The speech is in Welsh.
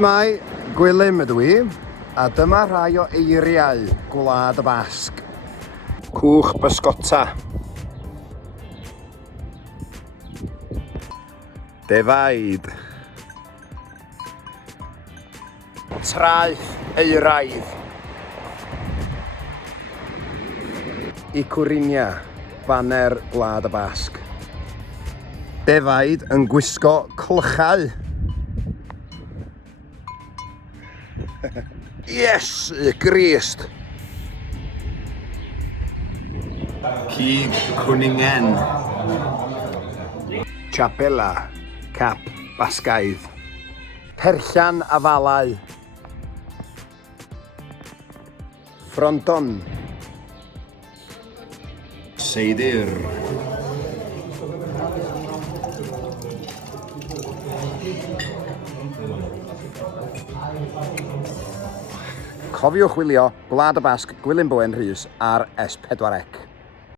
Mae Gwilym ydw i, a dyma rhai o eiriau Gwlad Y Basg. Cwch bysgota. Defaid. Traeth eiraidd. Icwrinia, baner Gwlad Y Basg. Defaid yn gwisgo clychau. Yes, y Grist. Cig Cwningen. Chapela, cap Basgaidd. Perllan a falau. Fronton. Seidir. Cofiwch wylio Gwlad Y Basg Gwilym Bowen Rhys ar S4C.